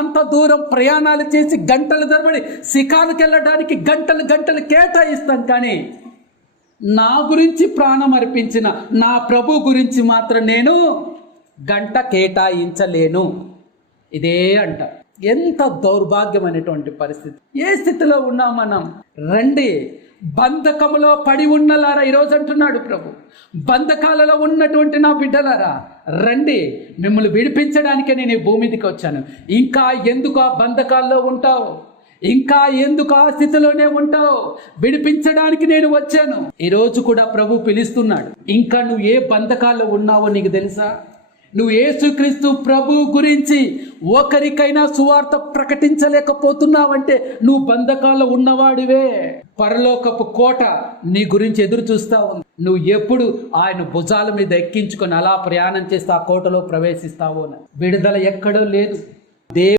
అంత దూరం ప్రయాణాలు చేసి గంటల తరబడి షికారుకి వెళ్ళడానికి గంటలు కేటాయిస్తాను, కానీ నా గురించి ప్రాణం అర్పించిన నా ప్రభు గురించి మాత్రం నేను గంట కేటాయించలేను. ఇదే అంట. ఎంత దౌర్భాగ్యమైనటువంటి పరిస్థితి. ఏ స్థితిలో ఉన్నాం మనం? రండి, బంధకములో పడి ఉన్నలారా, ఈరోజు అంటున్నాడు ప్రభు, బంధకాలలో ఉన్నటువంటి నా బిడ్డలారా రండి, మిమ్మల్ని విడిపించడానికే నేను ఈ భూమి మీదకి వచ్చాను. ఇంకా ఎందుకు ఆ బంధకాల్లో ఉంటావు? ఇంకా ఎందుకు ఆ స్థితిలోనే ఉంటావు? విడిపించడానికి నేను వచ్చాను. ఈరోజు కూడా ప్రభు పిలుస్తున్నాడు. ఇంకా నువ్వు ఏ బంధకాల్లో ఉన్నావో నీకు తెలుసా? నువ్వు యేసుక్రీస్తు ప్రభు గురించి ఒకరికైనా సువార్త ప్రకటించలేకపోతున్నావంటే నువ్వు బంధకాల్లో ఉన్నవాడివే. పరలోకపు కోట నీ గురించి ఎదురు చూస్తా ఉంది. నువ్వు ఎప్పుడు ఆయన భుజాల మీద ఎక్కించుకొని అలా ప్రయాణం చేస్తే ఆ కోటలో ప్రవేశిస్తావో. విడుదల ఎక్కడో లేదు.